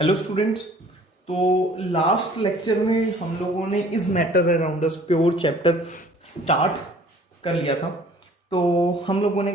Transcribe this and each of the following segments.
Hello students. तो last lecture में हम लोगों ने इस matter around us pure chapter start कर लिया था। तो हम लोगों ने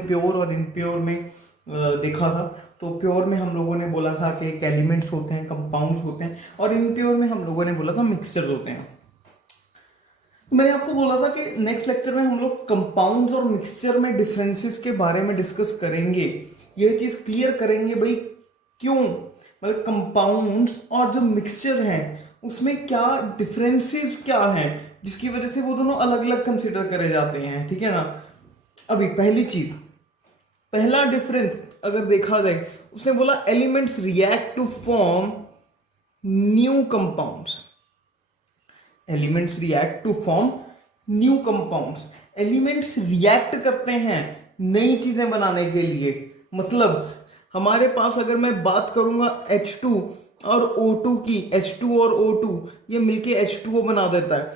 प्योर और इनप्योर में देखा था। तो प्योर में हम लोगों ने बोला था कि एक एलिमेंट्स होते हैं, कंपाउंड्स होते हैं, और इनप्योर में हम लोगों ने बोला था मिक्सचर्स होते हैं। मैंने आपको बोला था कि नेक्स्ट लेक्चर में हम लोग कंपाउंड्स और मिक्सचर में डिफरेंसेस के बारे में डिस्कस करेंगे। ये चीज क्लियर करेंगे भाई क्यों, मतलब कंपाउंड्स और जो मिक्सचर हैं उसमें क्या डिफरेंसेस क्या हैं जिसकी वजह से वो दोनों अलग अलग कंसिडर करे जाते हैं। ठीक है ना। अभी पहला डिफरेंस अगर देखा जाए, उसने बोला elements react to form new compounds. Elements react to form new compounds. Elements react करते हैं नई चीजें बनाने के लिए। मतलब हमारे पास अगर मैं बात करूंगा H2 और O2 की, H2 और O2 ये मिलके H2O बना देता है।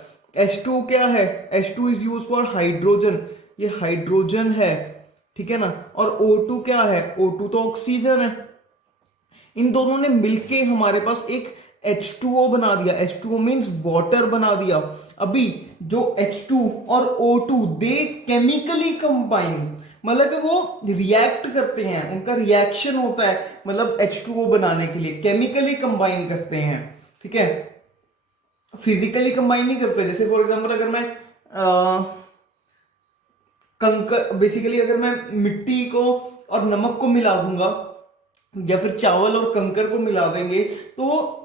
H2 क्या है? H2 is use for hydrogen, ये हाइड्रोजन है। ठीक है ना। और O2 क्या है? O2 तो ऑक्सीजन है। इन दोनों ने मिलके हमारे पास एक H2O बना दिया। H2O मीन्स वाटर बना दिया। अभी जो H2 और O2 दे केमिकली कंबाइन, मतलब कि वो रिएक्ट करते हैं, उनका रिएक्शन होता है, मतलब H2O बनाने के लिए केमिकली कंबाइन करते हैं। ठीक है, फिजिकली कंबाइन नहीं करते। जैसे फॉर एग्जांपल अगर मैं कंकर बेसिकली अगर मैं मिट्टी को और नमक को मिला दूंगा या फिर चावल और कंकर को मिला देंगे तो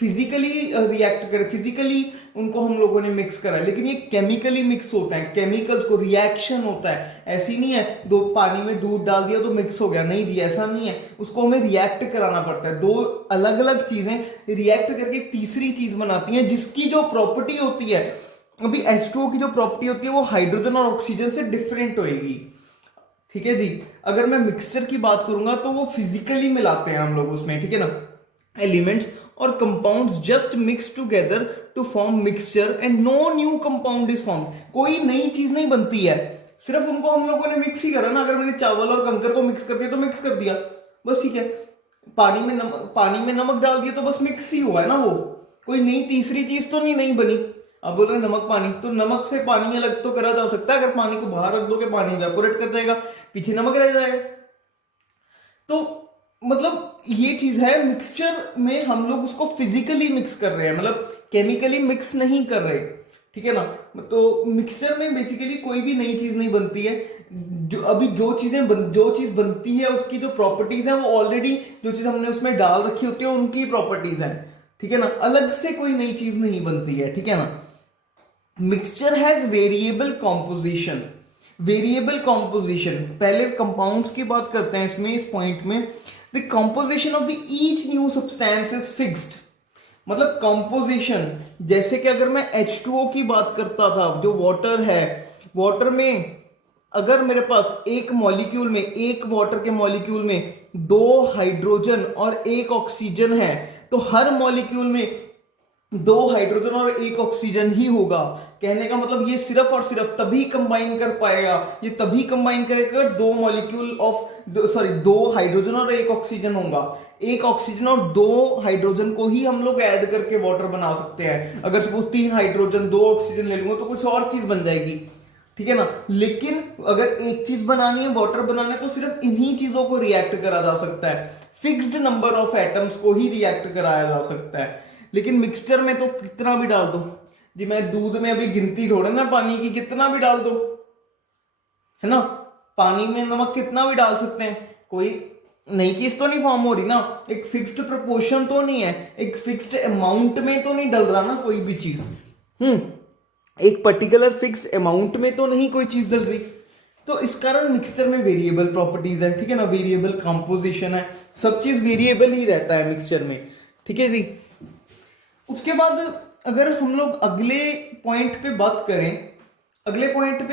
फिजिकली रिएक्ट करे, फिजिकली उनको हम लोगों ने मिक्स करा है। लेकिन ये केमिकली मिक्स होता है, केमिकल्स को रिएक्शन होता है। ऐसी नहीं है दो पानी में दूध डाल दिया तो मिक्स हो गया, नहीं जी ऐसा नहीं है। उसको हमें रिएक्ट कराना पड़ता है। दो अलग अलग चीजें रिएक्ट करके एक तीसरी चीज बनाती हैं जिसकी जो प्रॉपर्टी होती है, अभी H2O की जो प्रॉपर्टी होती है वो हाइड्रोजन और ऑक्सीजन से डिफरेंट होगी। ठीक है जी। अगर मैं मिक्सचर की बात करूंगा तो वो फिजिकली मिलाते हैं हम लोग उसमें। ठीक है ना। एलिमेंट्स और compounds just mix together to form mixture and no new compound is form. कोई नई चीज नहीं बनती है, सिर्फ उनको हम लोगों ने मिक्स ही करा ना। अगर मैंने चावल और कंकर को मिक्स कर दिया तो मिक्स कर दिया बस। ठीक है। पानी में नमक डाल दिया तो बस मिक्स ही हुआ है ना। वो कोई नई तीसरी चीज तो नहीं बनी। अब बोल रहे नमक पानी, तो नमक से पानी अलग तो करा जा सकता है। अगर पानी को बाहर रख दोगे पानी वेपोरेट कर जाएगा, पीछे नमक रह जाएगा। तो मतलब ये चीज है, मिक्सचर में हम लोग उसको फिजिकली मिक्स कर रहे हैं, मतलब केमिकली मिक्स नहीं कर रहे। ठीक है ना। तो मिक्सचर में बेसिकली कोई भी नई चीज नहीं बनती है। जो चीज बनती है उसकी जो प्रॉपर्टीज है वो ऑलरेडी जो चीज हमने उसमें डाल रखी होती है उनकी प्रॉपर्टीज है। ठीक है ना। अलग से कोई नई चीज नहीं बनती है। ठीक है ना। Mixture has variable composition. Variable composition, पहले कंपाउंड्स की बात करते हैं इसमें, इस पॉइंट में। The composition of the each new substance is fixed. मतलब कॉम्पोजिशन, जैसे कि अगर मैं H2O की बात करता था, जो वाटर है, वाटर में अगर मेरे पास एक मॉलिक्यूल में, एक वाटर के मॉलिक्यूल में दो हाइड्रोजन और एक ऑक्सीजन है, तो हर मॉलिक्यूल में दो हाइड्रोजन और एक ऑक्सीजन ही होगा। कहने का मतलब ये सिर्फ और सिर्फ तभी कंबाइन कर पाएगा, ये तभी कंबाइन करेगा दो मॉलिक्यूल ऑफ दो हाइड्रोजन और एक ऑक्सीजन होगा। एक ऑक्सीजन और दो हाइड्रोजन को ही हम लोग ऐड करके वाटर बना सकते हैं। अगर सपोज 3 हाइड्रोजन 2 ऑक्सीजन ले लूंगा तो कुछ और चीज बन जाएगी। ठीक है ना। लेकिन अगर एक चीज बनानी है, वाटर बनाना है, तो सिर्फ इन्हीं चीजों को रिएक्ट करा जा सकता है। फिक्स्ड नंबर ऑफ एटम्स को ही रिएक्ट कराया जा सकता है। लेकिन मिक्सचर में तो कितना भी डाल दो जी। मैं दूध में अभी गिनती थोड़े ना पानी की, कितना भी डाल दो, है ना। पानी में नमक कितना भी डाल सकते हैं, कोई नई चीज तो नहीं फॉर्म हो रही ना। एक फिक्स्ड प्रोपोर्शन तो नहीं है, एक फिक्स्ड अमाउंट में तो नहीं डल रहा ना कोई भी चीज। एक पर्टिकुलर फिक्स्ड अमाउंट में तो नहीं कोई चीज डल रही। तो इस कारण मिक्सचर में वेरिएबल प्रॉपर्टीज है। ठीक है ना। वेरिएबल कंपोजिशन है, सब चीज वेरिएबल ही रहता है मिक्सचर में। ठीक है जी। उसके बाद अगर हम लोग अगले पॉइंट पे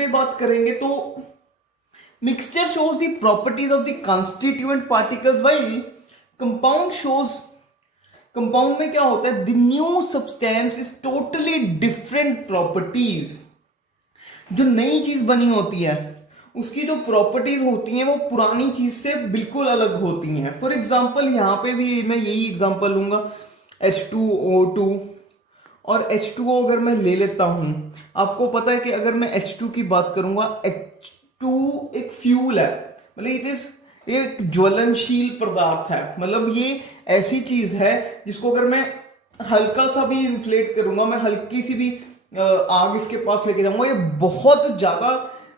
बात करेंगे तो mixture shows the properties of the constituent particles, while compound में क्या होता है, the new substance is totally different properties. जो नई चीज बनी होती है उसकी जो प्रॉपर्टीज होती हैं वो पुरानी चीज से बिल्कुल अलग होती हैं। फॉर एग्जाम्पल यहाँ पे भी मैं यही एग्जाम्पल लूंगा, H2O2 और H2O अगर मैं ले लेता हूं, आपको पता है कि अगर मैं H2 की बात करूंगा, H2 एक फ्यूल है, मतलब इट इज एक ज्वलनशील पदार्थ है। मतलब ये ऐसी चीज है जिसको अगर मैं हल्का सा भी इन्फ्लेट करूंगा, मैं हल्की सी भी आग इसके पास लेके जाऊंगा, ये बहुत ज्यादा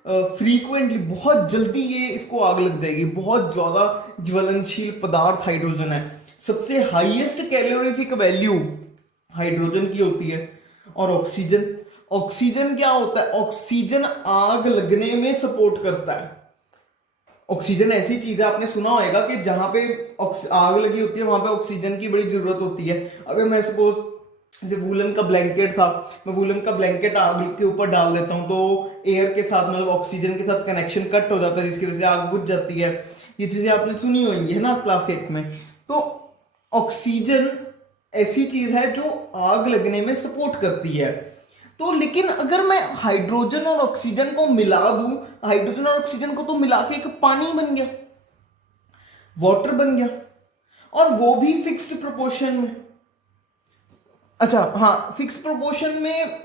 फ्रीक्वेंटली, बहुत जल्दी ये इसको आग लग जाएगी। बहुत ज्यादा ज्वलनशील पदार्थ हाइड्रोजन है। सबसे हाईएस्ट कैलोरीफिक वैल्यू हाइड्रोजन की होती है। और ऑक्सीजन, ऑक्सीजन क्या होता है? ऑक्सीजन आग लगने में सपोर्ट करता है। ऑक्सीजन ऐसी चीज है, आपने सुना होगा कि जहां पे आग लगी होती है वहां पे ऑक्सीजन की बड़ी जरूरत होती है। अगर मैं सपोज जैसे वूलन का ब्लैंकेट था, मैं वूलन का ब्लैंकेट आग के ऊपर डाल देता हूं तो एयर के साथ, मतलब ऑक्सीजन के साथ कनेक्शन कट हो जाता है, जिसकी वजह से आग बुझ जाती है। ये चीजें आपने सुनी होंगी, है ना, क्लास 8 में। तो ऑक्सीजन ऐसी चीज है जो आग लगने में सपोर्ट करती है। तो लेकिन अगर मैं हाइड्रोजन और ऑक्सीजन को मिला दूं, हाइड्रोजन और ऑक्सीजन को तो मिला के एक पानी बन गया, वाटर बन गया, और वो भी फिक्स्ड प्रोपोर्शन में। अच्छा हाँ, फिक्स प्रोपोर्शन में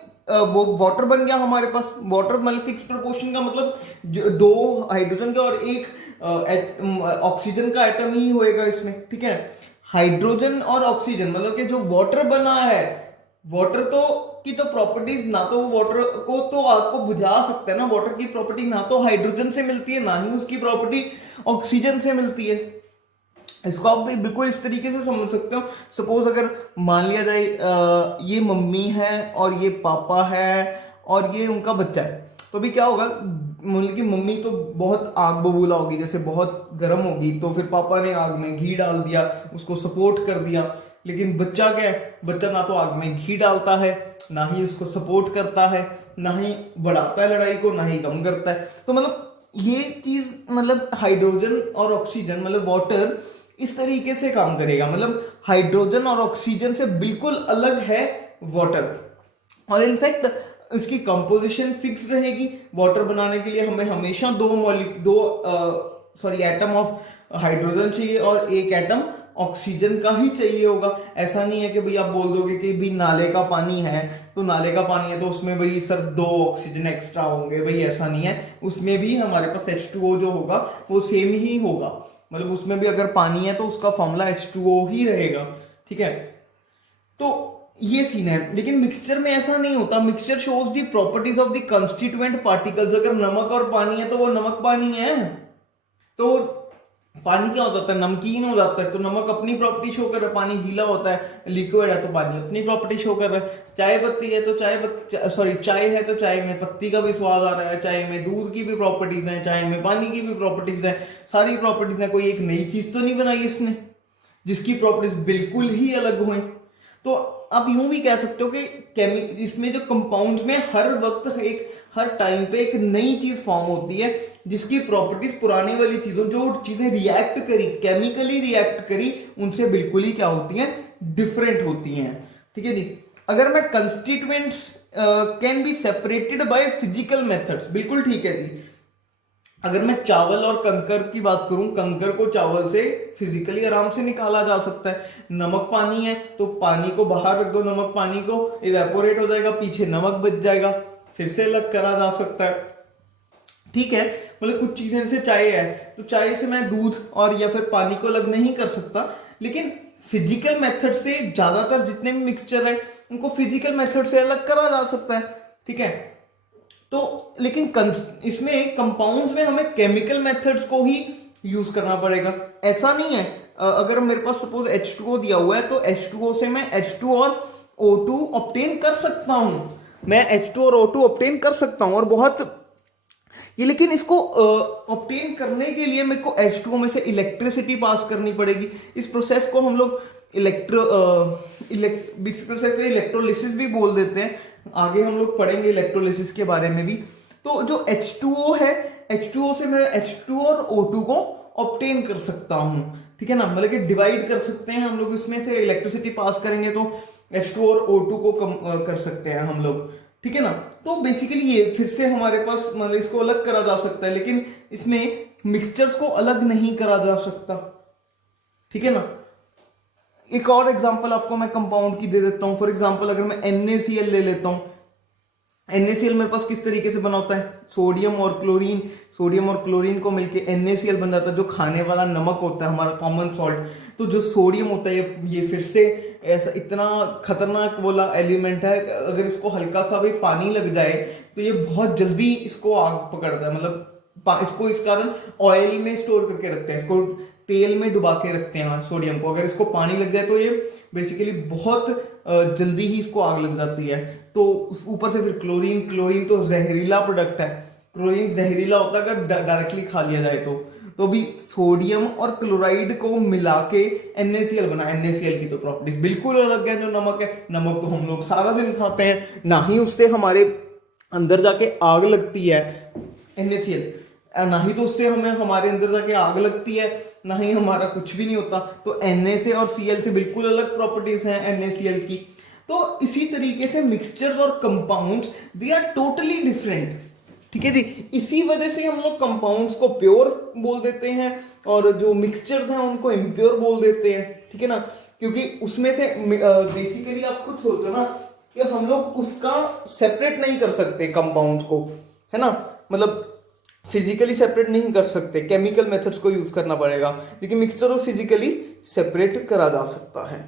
वो वाटर बन गया हमारे पास। वाटर मतलब फिक्स प्रोपोर्शन का मतलब जो दो हाइड्रोजन का और एक ऑक्सीजन का एटम ही होएगा इसमें, ठीक है। हाइड्रोजन और ऑक्सीजन मतलब कि जो वाटर बना है, वाटर तो की तो प्रॉपर्टीज, ना तो वाटर को तो आग को बुझा सकता है ना, वाटर की प्रॉपर्टी ना तो हाइड्रोजन से मिलती है, ना ही उसकी प्रॉपर्टी ऑक्सीजन से मिलती है। इसको आप भी बिल्कुल इस तरीके से समझ सकते हो। सपोज अगर मान लिया जाए ये मम्मी है और ये पापा है और ये उनका बच्चा है, तो अभी क्या होगा, मतलब कि मम्मी तो बहुत आग बबूला होगी, जैसे बहुत गर्म होगी, तो फिर पापा ने आग में घी डाल दिया, उसको सपोर्ट कर दिया। लेकिन बच्चा क्या है, बच्चा ना तो आग में घी डालता है, ना ही उसको सपोर्ट करता है, ना ही बढ़ाता है लड़ाई को, ना ही कम करता है। तो मतलब ये चीज, मतलब हाइड्रोजन और ऑक्सीजन मतलब वाटर इस तरीके से काम करेगा। मतलब हाइड्रोजन और ऑक्सीजन से बिल्कुल अलग है वाटर, और इनफैक्ट इसकी कंपोजिशन फिक्स रहेगी। वाटर बनाने के लिए हमें हमेशा दो एटम ऑफ हाइड्रोजन चाहिए और एक एटम ऑक्सीजन का ही चाहिए होगा। ऐसा नहीं है कि भाई आप बोल दोगे कि भाई नाले का पानी है तो नाले का पानी है तो उसमें भाई सिर्फ 2 ऑक्सीजन एक्स्ट्रा होंगे, भाई ऐसा नहीं है। उसमें भी हमारे पास H2O जो होगा वो सेम ही होगा, मतलब उसमें भी अगर पानी है तो उसका फॉर्मूला H2O ही रहेगा, ठीक है। तो ये सीन है। लेकिन मिक्सचर में ऐसा नहीं होता। Mixture shows the properties of the constituent particles. अगर नमक और पानी है तो वो नमक पानी है, तो पानी क्या हो जाता है, नमकीन हो जाता है, तो नमक अपनी प्रॉपर्टी शो कर रहा है। पानी गीला होता है, लिक्विड है, तो पानी अपनी प्रॉपर्टी शो कर रहा है। चाय पत्ती है तो चाय है तो चाय में पत्ती का भी स्वाद आ रहा है, चाय में दूध की भी प्रॉपर्टीज है, चाय में पानी की भी प्रॉपर्टीज है, सारी प्रॉपर्टीज है। कोई एक नई चीज तो नहीं बनाई इसने जिसकी प्रॉपर्टीज बिल्कुल ही अलग हुए। तो आप यूं भी कह सकते हो कि इसमें जो कंपाउंड्स में हर टाइम पे एक नई चीज फॉर्म होती है जिसकी प्रॉपर्टीज पुरानी वाली चीजों, जो चीजें रिएक्ट करी, केमिकली रिएक्ट करी, उनसे बिल्कुल ही क्या होती हैं, डिफरेंट होती हैं, ठीक है जी। अगर मैं constituents can be separated by physical methods, बिल्कुल ठीक है जी। अगर मैं चावल और कंकर की बात करूं, कंकर को चावल से फिजिकली आराम से निकाला जा सकता है। नमक पानी है तो पानी को बाहर रख दो, नमक पानी को इवेपोरेट हो जाएगा, पीछे नमक बच जाएगा, फिर से अलग करा जा सकता है, ठीक है। मतलब कुछ चीजें जैसे चाय है तो चाय से मैं दूध और या फिर पानी को अलग नहीं कर सकता, लेकिन फिजिकल मेथड से ज्यादातर जितने भी मिक्सचर है उनको फिजिकल मेथड से अलग करा जा सकता है, ठीक है। तो लेकिन इसमें कंपाउंड्स में हमें केमिकल मेथड्स को ही यूज करना पड़ेगा। ऐसा नहीं है अगर मेरे पास सपोज H2O दिया हुआ है तो H2O से मैं H2 और O2 ऑब्टेन कर सकता हूं, मैं H2 और O2 ऑब्टेन कर सकता हूं, और बहुत ये, लेकिन इसको ऑब्टेन करने के लिए मेरे को H2O में से इलेक्ट्रिसिटी पास करनी पड़ेगी। इस प्रोसेस को हम लोग इलेक्ट्रोलिसिस भी बोल देते हैं। आगे हम लोग पढ़ेंगे इलेक्ट्रोलिसिस के बारे में भी। तो जो H2O है, H2O से मैं H2 और O2 को ऑब्टेन कर सकता हूं, ठीक है ना। मतलब कि डिवाइड कर सकते हैं हम लोग, इसमें से इलेक्ट्रिसिटी पास करेंगे तो H2 और O2 को कम कर सकते हैं हम लोग, ठीक है ना। तो बेसिकली ये फिर से हमारे पास मतलब इसको अलग करा जा सकता है, लेकिन इसमें मिक्सचर्स को अलग नहीं करा जा सकता, ठीक है ना। एक और एग्जांपल आपको मैं कंपाउंड की दे देता हूं। फॉर एग्जांपल अगर मैं NaCl ले लेता हूं, NaCl मेरे पास किस तरीके से बना होता है, सोडियम और क्लोरीन को मिलके NaCl बन जाता है, जो खाने वाला नमक होता है हमारा कॉमन सॉल्ट। तो जो सोडियम होता है ये फिर से ऐसा इतना खतरनाक वाला एलिमेंट है, अगर इसको हल्का सा भी पानी लग जाए तो ये बहुत जल्दी इसको आग पकड़ता है। मतलब इसको इस कारण ऑयल में स्टोर करके रखते हैं, इसको तेल में डुबा के रखते हैं सोडियम को। अगर इसको पानी लग जाए तो ये बेसिकली बहुत जल्दी ही इसको आग लग जाती है। तो ऊपर से फिर क्लोरीन तो जहरीला प्रोडक्ट है, क्लोरीन जहरीला होता है अगर डायरेक्टली खा लिया जाए तो भी सोडियम और क्लोराइड को मिला के NaCl बना। NaCl की तो प्रॉपर्टीज बिल्कुल अलग है। जो नमक है, नमक तो हम लोग सारा दिन खाते हैं, ना ही उससे हमारे अंदर जाके आग लगती है NaCl, ना ही तो उससे हमें हमारे अंदर जाके आग लगती है, ना ही हमारा कुछ भी नहीं होता। तो Na से और Cl से बिल्कुल अलग प्रॉपर्टीज हैं NaCl की। तो इसी तरीके से मिक्सचर्स और compounds they are totally different, ठीक है जी। इसी वजह से हम लोग कंपाउंड्स को प्योर बोल देते हैं और जो मिक्सचर्स हैं उनको इम्प्योर बोल देते हैं, ठीक है ना। क्योंकि उसमें से बेसिकली आप खुद सोचो ना कि हम लोग उसका सेपरेट नहीं कर सकते कंपाउंड्स को, है ना। मतलब फिजिकली सेपरेट नहीं कर सकते, केमिकल मेथड्स को यूज करना पड़ेगा, लेकिन मिक्सचर को फिजिकली सेपरेट करा जा सकता है।